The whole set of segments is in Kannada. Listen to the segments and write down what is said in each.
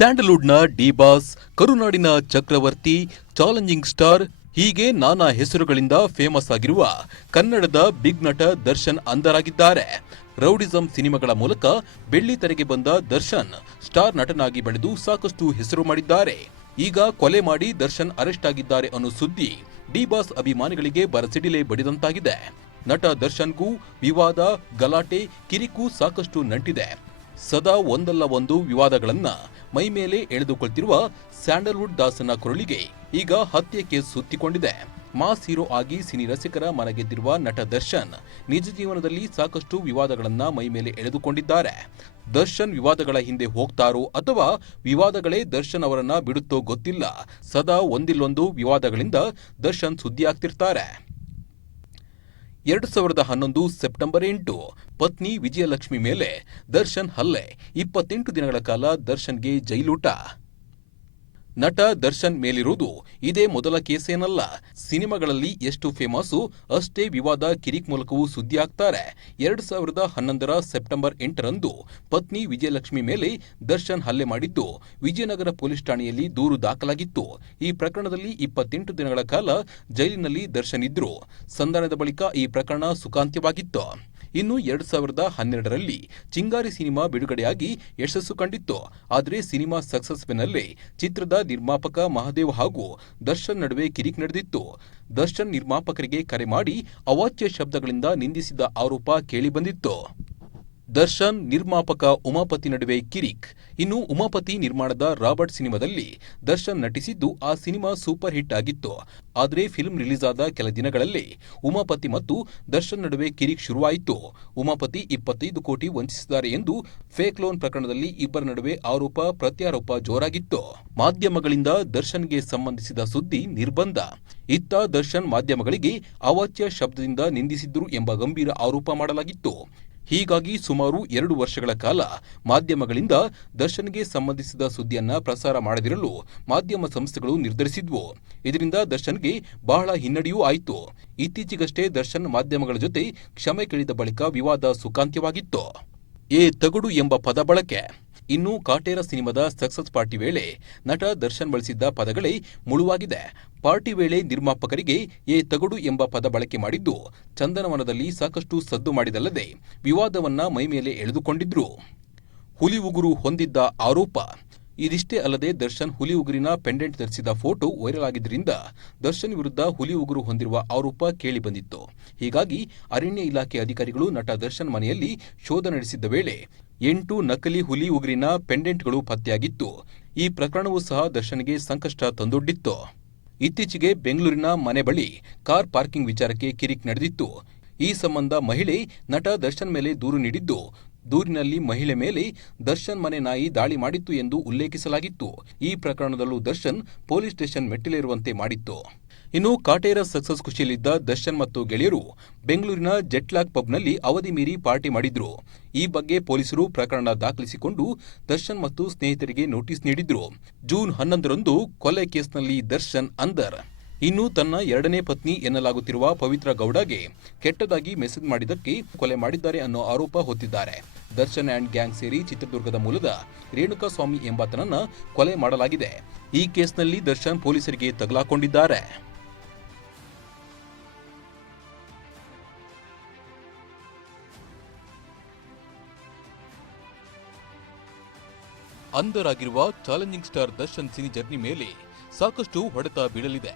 ಸ್ಯಾಂಡಲ್ವುಡ್ನ ಡಿ ಬಾಸ್ ಕರುನಾಡಿನ ಚಕ್ರವರ್ತಿ, ಚಾಲೆಂಜಿಂಗ್ ಸ್ಟಾರ್, ಹೀಗೆ ನಾನಾ ಹೆಸರುಗಳಿಂದ ಫೇಮಸ್ ಆಗಿರುವ ಕನ್ನಡದ ಬಿಗ್ ನಟ ದರ್ಶನ್ ಅಂಧರಾಗಿದ್ದಾರೆ ರೌಡಿಸಂ ಸಿನಿಮಾಗಳ ಮೂಲಕ ಬೆಳ್ಳಿ ತೆರೆಗೆ ಬಂದ ದರ್ಶನ್ ಸ್ಟಾರ್ ನಟನಾಗಿ ಬೆಳೆದು ಸಾಕಷ್ಟು ಹೆಸರು ಮಾಡಿದ್ದಾರೆ. ಈಗ ಕೊಲೆ ಮಾಡಿ ದರ್ಶನ್ ಅರೆಸ್ಟ್ ಆಗಿದ್ದಾರೆ ಅನ್ನೋ ಸುದ್ದಿ ಡಿ ಬಾಸ್ ಅಭಿಮಾನಿಗಳಿಗೆ ಬರಸಿಡಿಲೆ ಬಡಿದಂತಾಗಿದೆ. ನಟ ದರ್ಶನ್ಗೂ ವಿವಾದ, ಗಲಾಟೆ, ಕಿರಿಕು ಸಾಕಷ್ಟು ನಂಟಿದೆ. ಸದಾ ಒಂದಲ್ಲ ಒಂದು ವಿವಾದಗಳನ್ನ ಮೈ ಮೇಲೆ ಎಳೆದುಕೊಳ್ತಿರುವ ಸ್ಯಾಂಡಲ್ವುಡ್ ದಾಸನ ಕೊರಳಿಗೆ ಈಗ ಹತ್ಯೆ ಕೇಸ್ ಸುತ್ತಿಕೊಂಡಿದೆ. ಮಾಸ್ ಹೀರೋ ಆಗಿ ಸಿನಿ ರಸಿಕರ ಮನಗೆದ್ದಿರುವ ನಟ ದರ್ಶನ್ ನಿಜ ಜೀವನದಲ್ಲಿ ಸಾಕಷ್ಟು ವಿವಾದಗಳನ್ನ ಮೈ ಮೇಲೆ ಎಳೆದುಕೊಂಡಿದ್ದಾರೆ. ದರ್ಶನ್ ವಿವಾದಗಳ ಹಿಂದೆ ಹೋಗ್ತಾರೋ ಅಥವಾ ವಿವಾದಗಳೇ ದರ್ಶನ್ ಅವರನ್ನ ಬಿಡುತ್ತೋ ಗೊತ್ತಿಲ್ಲ. ಸದಾ ಒಂದಿಲ್ಲೊಂದು ವಿವಾದಗಳಿಂದ ದರ್ಶನ್ ಸುದ್ದಿಯಾಗ್ತಿರ್ತಾರೆ. ಎರಡು ಸಾವಿರದ ಹನ್ನೊಂದು ಸೆಪ್ಟೆಂಬರ್ ಎಂಟು, ಪತ್ನಿ ವಿಜಯಲಕ್ಷ್ಮಿ ಮೇಲೆ ದರ್ಶನ್ ಹಲ್ಲೆ. ಇಪ್ಪತ್ತೆಂಟು ದಿನಗಳ ಕಾಲ ದರ್ಶನ್ಗೆ ಜೈಲೂಟ. ನಟ ದರ್ಶನ್ ಮೇಲಿರುವುದು ಇದೇ ಮೊದಲ ಕೇಸೇನಲ್ಲ. ಸಿನಿಮಾಗಳಲ್ಲಿ ಎಷ್ಟು ಫೇಮಸ್ಸು ಅಷ್ಟೇ ವಿವಾದ ಕಿರಿಕ್ ಮೂಲಕವೂ ಸುದ್ದಿಯಾಗ್ತಾರೆ ಎರಡು ಸಾವಿರದ ಹನ್ನೊಂದರ ಸೆಪ್ಟೆಂಬರ್ ಎಂಟರಂದು ಪತ್ನಿ ವಿಜಯಲಕ್ಷ್ಮಿ ಮೇಲೆ ದರ್ಶನ್ ಹಲ್ಲೆ ಮಾಡಿದ್ದು, ವಿಜಯನಗರ ಪೊಲೀಸ್ ಠಾಣೆಯಲ್ಲಿ ದೂರು ದಾಖಲಾಗಿತ್ತು. ಈ ಪ್ರಕರಣದಲ್ಲಿ ಇಪ್ಪತ್ತೆಂಟು ದಿನಗಳ ಕಾಲ ಜೈಲಿನಲ್ಲಿ ದರ್ಶನ್ ಇದ್ರು. ಸಂಧಾನದ ಬಳಿಕ ಈ ಪ್ರಕರಣ ಸುಖಾಂತ್ಯವಾಗಿತ್ತು. ಇನ್ನು ಎರಡ್ ಸಾವಿರದ ಹನ್ನೆರಡರಲ್ಲಿ ಚಿಂಗಾರಿ ಸಿನಿಮಾ ಬಿಡುಗಡೆಯಾಗಿ ಯಶಸ್ಸು ಕಂಡಿತ್ತು. ಆದರೆ ಸಿನಿಮಾ ಸಕ್ಸಸ್ ಬೆನ್ನಲ್ಲೇ ಚಿತ್ರದ ನಿರ್ಮಾಪಕ ಮಹಾದೇವ್ ಹಾಗೂ ದರ್ಶನ್ ನಡುವೆ ಕಿರಿಕ್ ನಡೆದಿತ್ತು. ದರ್ಶನ್ ನಿರ್ಮಾಪಕರಿಗೆ ಕರೆ ಮಾಡಿ ಅವಾಚ್ಯ ಶಬ್ದಗಳಿಂದ ನಿಂದಿಸಿದ ಆರೋಪ ಕೇಳಿಬಂದಿತ್ತು ದರ್ಶನ್, ನಿರ್ಮಾಪಕ ಉಮಾಪತಿ ನಡುವೆ ಕಿರಿಕ್. ಇನ್ನು ಉಮಾಪತಿ ನಿರ್ಮಾಣದ ರಾಬರ್ಟ್ ಸಿನಿಮಾದಲ್ಲಿ ದರ್ಶನ್ ನಟಿಸಿದ್ದು ಆ ಸಿನಿಮಾ ಸೂಪರ್ ಹಿಟ್ ಆಗಿತ್ತು. ಆದರೆ ಫಿಲ್ಮ್ ರಿಲೀಸ್ ಆದ ಕೆಲ ದಿನಗಳಲ್ಲಿ ಉಮಾಪತಿ ಮತ್ತು ದರ್ಶನ್ ನಡುವೆ ಕಿರಿಕ್ ಶುರುವಾಯಿತು. ಉಮಾಪತಿ ಇಪ್ಪತ್ತೈದು ಕೋಟಿ ವಂಚಿಸಿದ್ದಾರೆ ಎಂದು ಫೇಕ್ ಲೋನ್ ಪ್ರಕರಣದಲ್ಲಿ ಇಬ್ಬರ ನಡುವೆ ಆರೋಪ, ಪ್ರತ್ಯಾರೋಪ ಜೋರಾಗಿತ್ತು. ಮಾಧ್ಯಮಗಳಿಂದ ದರ್ಶನ್ಗೆ ಸಂಬಂಧಿಸಿದ ಸುದ್ದಿ ನಿರ್ಬಂಧ. ಇತ್ತ ದರ್ಶನ್ ಮಾಧ್ಯಮಗಳಿಗೆ ಅವಾಚ್ಯ ಶಬ್ದದಿಂದ ನಿಂದಿಸಿದ್ದರು ಎಂಬ ಗಂಭೀರ ಆರೋಪ ಮಾಡಲಾಗಿತ್ತು. ಹೀಗಾಗಿ ಸುಮಾರು ಎರಡು ವರ್ಷಗಳ ಕಾಲ ಮಾಧ್ಯಮಗಳಿಂದ ದರ್ಶನ್ಗೆ ಸಂಬಂಧಿಸಿದ ಸುದ್ದಿಯನ್ನ ಪ್ರಸಾರ ಮಾಡದಿರಲು ಮಾಧ್ಯಮ ಸಂಸ್ಥೆಗಳು ನಿರ್ಧರಿಸಿದ್ವು. ಇದರಿಂದ ದರ್ಶನ್ಗೆ ಬಹಳ ಹಿನ್ನಡೆಯೂ ಆಯಿತು. ಇತ್ತೀಚೆಗಷ್ಟೇ ದರ್ಶನ್ ಮಾಧ್ಯಮಗಳ ಜೊತೆ ಕ್ಷಮೆ ಕೇಳಿದ ಬಳಿಕ ವಿವಾದ ಸುಖಾಂತ್ಯವಾಗಿತ್ತು. ಎ ತಗಡು ಎಂಬ ಪದ ಬಳಕೆ. ಇನ್ನು ಕಾಟೇರ ಸಿನಿಮಾದ ಸಕ್ಸಸ್ ಪಾರ್ಟಿ ವೇಳೆ ನಟ ದರ್ಶನ್ ಬಳಸಿದ್ದ ಪದಗಳೇ ಮುಳುವಾಗಿದೆ. ಪಾರ್ಟಿ ವೇಳೆ ನಿರ್ಮಾಪಕರಿಗೆ ಎ ತಗಡು ಎಂಬ ಪದ ಬಳಕೆ ಮಾಡಿದ್ದು ಚಂದನವನದಲ್ಲಿ ಸಾಕಷ್ಟು ಸದ್ದು ಮಾಡಿದಲ್ಲದೆ ವಿವಾದವನ್ನ ಮೈಮೇಲೆ ಎಳೆದುಕೊಂಡಿದ್ರು. ಹುಲಿ ಉಗುರು ಹೊಂದಿದ್ದ ಆರೋಪ. ಇದಿಷ್ಟೇ ಅಲ್ಲದೆ ದರ್ಶನ್ ಹುಲಿ ಉಗುರಿನ ಪೆಂಡೆಂಟ್ ಧರಿಸಿದ ಫೋಟೋ ವೈರಲ್ ಆಗಿದ್ದರಿಂದ ದರ್ಶನ್ ವಿರುದ್ಧ ಹುಲಿ ಉಗುರು ಹೊಂದಿರುವ ಆರೋಪ ಕೇಳಿಬಂದಿತ್ತು ಹೀಗಾಗಿ ಅರಣ್ಯ ಇಲಾಖೆ ಅಧಿಕಾರಿಗಳು ನಟ ದರ್ಶನ್ ಮನೆಯಲ್ಲಿ ಶೋಧ ನಡೆಸಿದ್ದ ವೇಳೆ ಎಂಟು ನಕಲಿ ಹುಲಿ ಉಗುರಿನ ಪೆಂಡೆಂಟ್ಗಳು ಪತ್ತೆಯಾಗಿತ್ತು. ಈ ಪ್ರಕರಣವೂ ಸಹ ದರ್ಶನ್ಗೆ ಸಂಕಷ್ಟ ತಂದೊಡ್ಡಿತ್ತು. ಇತ್ತೀಚೆಗೆ ಬೆಂಗಳೂರಿನ ಮನೆ ಬಳಿ ಕಾರ್ ಪಾರ್ಕಿಂಗ್ ವಿಚಾರಕ್ಕೆ ಕಿರಿಕ್ ನಡೆದಿತ್ತು. ಈ ಸಂಬಂಧ ಮಹಿಳೆ ನಟ ದರ್ಶನ್ ಮೇಲೆ ದೂರು ನೀಡಿದ್ದು. ದೂರಿನಲ್ಲಿ ಮಹಿಳೆ ಮೇಲೆ ದರ್ಶನ್ ಮನೆ ನಾಯಿ ದಾಳಿ ಮಾಡಿತ್ತು ಎಂದು ಉಲ್ಲೇಖಿಸಲಾಗಿತ್ತು. ಈ ಪ್ರಕರಣದಲ್ಲೂ ದರ್ಶನ್ ಪೊಲೀಸ್ ಸ್ಟೇಷನ್ ಮೆಟ್ಟಿಲೇರುವಂತೆ ಮಾಡಿತ್ತು. ಇನ್ನು ಕಾಟೇರ ಸಕ್ಸಸ್ ಖುಷಿಯಲ್ಲಿದ್ದ ದರ್ಶನ್ ಮತ್ತು ಗೆಳೆಯರು ಬೆಂಗಳೂರಿನ ಜೆಟ್ಲಾಕ್ ಪಬ್ನಲ್ಲಿ ಅವಧಿ ಮೀರಿ ಪಾರ್ಟಿ ಮಾಡಿದ್ರು. ಈ ಬಗ್ಗೆ ಪೊಲೀಸರು ಪ್ರಕರಣ ದಾಖಲಿಸಿಕೊಂಡು ದರ್ಶನ್ ಮತ್ತು ಸ್ನೇಹಿತರಿಗೆ ನೋಟಿಸ್ ನೀಡಿದ್ರು. ಜೂನ್ ಹನ್ನೊಂದರಂದು ಕೊಲೆ ಕೇಸ್ನಲ್ಲಿ ದರ್ಶನ್ ಅಂದರ್ ಇನ್ನು ತನ್ನ ಎರಡನೇ ಪತ್ನಿ ಎನ್ನಲಾಗುತ್ತಿರುವ ಪವಿತ್ರ ಗೌಡಗೆ ಕೆಟ್ಟದಾಗಿ ಮೆಸೇಜ್ ಮಾಡಿದ್ದಕ್ಕೆ ಕೊಲೆ ಮಾಡಿದ್ದಾರೆ ಅನ್ನೋ ಆರೋಪ ಹೊತ್ತಿದ್ದಾರೆ. ದರ್ಶನ್ ಆ್ಯಂಡ್ ಗ್ಯಾಂಗ್ ಸೇರಿ ಚಿತ್ರದುರ್ಗದ ಮೂಲದ ರೇಣುಕಾ ಸ್ವಾಮಿ ಎಂಬಾತನನ್ನ ಕೊಲೆ ಮಾಡಲಾಗಿದೆ. ಈ ಕೇಸ್ನಲ್ಲಿ ದರ್ಶನ್ ಪೊಲೀಸರಿಗೆ ತಗಲಾಕೊಂಡಿದ್ದಾರೆ. ಅಂಧರಾಗಿರುವ challenging star Darshan cine journey ಮೇಲೆ ಸಾಕಷ್ಟು ಹೊಡೆತ ಬೀಳಲಿದೆ.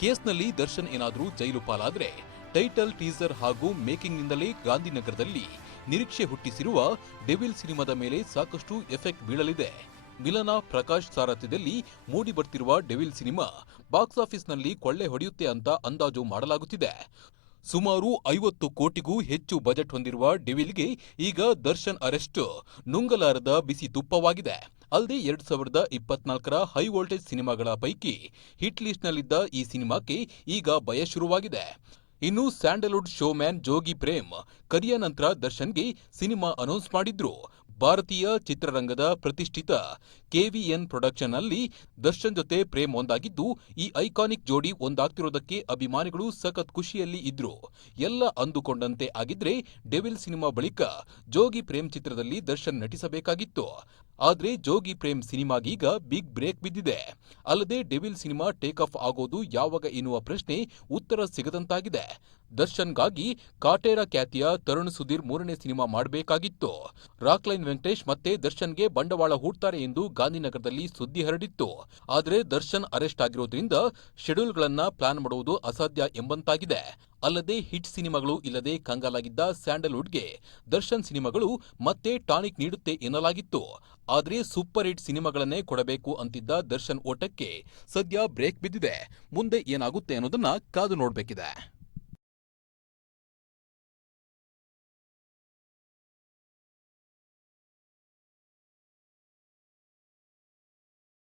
ಕೇಸ್ನಲ್ಲಿ ದರ್ಶನ್ ಏನಾದರೂ ಜೈಲು ಪಾಲಾದ್ರೆ ಟೈಟಲ್ ಟೀಸರ್ ಹಾಗೂ ಮೇಕಿಂಗ್ನಿಂದಲೇ ಗಾಂಧಿನಗರದಲ್ಲಿ ನಿರೀಕ್ಷೆ ಹುಟ್ಟಿಸಿರುವ ಡೆವಿಲ್ ಸಿನಿಮಾದ ಮೇಲೆ ಸಾಕಷ್ಟು ಎಫೆಕ್ಟ್ ಬೀಳಲಿದೆ. ಮಿಲನ ಪ್ರಕಾಶ್ ಸಾರಥ್ಯದಲ್ಲಿ ಮೂಡಿ ಬರ್ತಿರುವ ಡೆವಿಲ್ ಸಿನಿಮಾ ಬಾಕ್ಸ್ ಆಫೀಸ್ನಲ್ಲಿ ಕೊಳ್ಳೆ ಹೊಡೆಯುತ್ತೆ ಅಂತ ಅಂದಾಜು ಮಾಡಲಾಗುತ್ತಿದೆ. ಸುಮಾರು ಐವತ್ತು ಕೋಟಿಗೂ ಹೆಚ್ಚು ಬಜೆಟ್ ಹೊಂದಿರುವ ಡಿವಿಲ್ಗೆ ಈಗ ದರ್ಶನ್ ಅರೆಸ್ಟ್. ನುಂಗಲಾರದ ಬಿಸಿ ತುಪ್ಪವಾಗಿದೆ. ಅಲ್ಲದೆ ಎರಡ್ ಸಾವಿರದ ಇಪ್ಪತ್ನಾಲ್ಕರ ಹೈ ವೋಲ್ಟೇಜ್ ಸಿನಿಮಾಗಳ ಪೈಕಿ ಹಿಟ್ ಲಿಸ್ಟ್ನಲ್ಲಿದ್ದ ಈ ಸಿನಿಮಾಕ್ಕೆ ಈಗ ಭಯ ಶುರುವಾಗಿದೆ. ಇನ್ನು ಸ್ಯಾಂಡಲ್ವುಡ್ ಶೋಮ್ಯಾನ್ ಜೋಗಿ ಪ್ರೇಮ್, ಕರಿಯ ನಂತರ ದರ್ಶನ್ಗೆ ಸಿನಿಮಾ ಅನೌನ್ಸ್ ಮಾಡಿದ್ರು. ಭಾರತೀಯ ಚಿತ್ರರಂಗದ ಪ್ರತಿಷ್ಠಿತ ಕೆವಿಎನ್ ಪ್ರೊಡಕ್ಷನ್ನಲ್ಲಿ ದರ್ಶನ್ ಜೊತೆ ಪ್ರೇಮ್ ಒಂದಾಗಿದ್ದು ಈ ಐಕಾನಿಕ್ ಜೋಡಿ ಒಂದಾಗ್ತಿರೋದಕ್ಕೆ ಅಭಿಮಾನಿಗಳು ಸಖತ್ ಖುಷಿಯಲ್ಲಿ ಇದ್ರು. ಎಲ್ಲ ಅಂದುಕೊಂಡಂತೆ ಆಗಿದ್ರೆ ಡೆವಿಲ್ ಸಿನಿಮಾ ಬಳಿಕ ಜೋಗಿ ಪ್ರೇಮ್ ಚಿತ್ರದಲ್ಲಿ ದರ್ಶನ್ ನಟಿಸಬೇಕಾಗಿತ್ತು. ಆದ್ರೆ ಜೋಗಿ ಪ್ರೇಮ್ ಸಿನಿಮಾಗೀಗ ಬಿಗ್ ಬ್ರೇಕ್ ಬಿದ್ದಿದೆ. ಅಲ್ಲದೆ ಡೆವಿಲ್ ಸಿನಿಮಾ ಟೇಕ್ ಆಫ್ ಆಗೋದು ಯಾವಾಗ ಎನ್ನುವ ಪ್ರಶ್ನೆ ಉತ್ತರ ಸಿಗದಂತಾಗಿದೆ. ದರ್ಶನ್ಗಾಗಿ ಕಾಟೇರ ಖ್ಯಾತಿಯ ತರುಣ್ ಸುಧೀರ್ ಮೂರನೇ ಸಿನಿಮಾ ಮಾಡಬೇಕಾಗಿತ್ತು. ರಾಕ್ಲೈನ್ ವೆಂಕಟೇಶ್ ಮತ್ತೆ ದರ್ಶನ್ಗೆ ಬಂಡವಾಳ ಹೂಡ್ತಾರೆ ಎಂದು ಗಾಂಧಿನಗರದಲ್ಲಿ ಸುದ್ದಿ ಹರಡಿತ್ತು. ಆದರೆ ದರ್ಶನ್ ಅರೆಸ್ಟ್ ಆಗಿರೋದ್ರಿಂದ ಶೆಡ್ಯೂಲ್ಗಳನ್ನ ಪ್ಲಾನ್ ಮಾಡುವುದು ಅಸಾಧ್ಯ ಎಂಬಂತಾಗಿದೆ. ಅಲ್ಲದೆ ಹಿಟ್ ಸಿನಿಮಾಗಳು ಇಲ್ಲದೆ ಕಂಗಾಲಾಗಿದ್ದ ಸ್ಯಾಂಡಲ್ವುಡ್ಗೆ ದರ್ಶನ್ ಸಿನಿಮಾಗಳು ಮತ್ತೆ ಟಾನಿಕ್ ನೀಡುತ್ತೆ ಎನ್ನಲಾಗಿತ್ತು. ಆದರೆ ಸೂಪರ್ ಹಿಟ್ ಸಿನಿಮಾಗಳನ್ನೇ ಕೊಡಬೇಕು ಅಂತಿದ್ದ ದರ್ಶನ್ ಓಟಕ್ಕೆ ಸದ್ಯ ಬ್ರೇಕ್ ಬಿದ್ದಿದೆ. ಮುಂದೆ ಏನಾಗುತ್ತೆ ಅನ್ನೋದನ್ನ ಕಾದು ನೋಡ್ಬೇಕಿದೆ.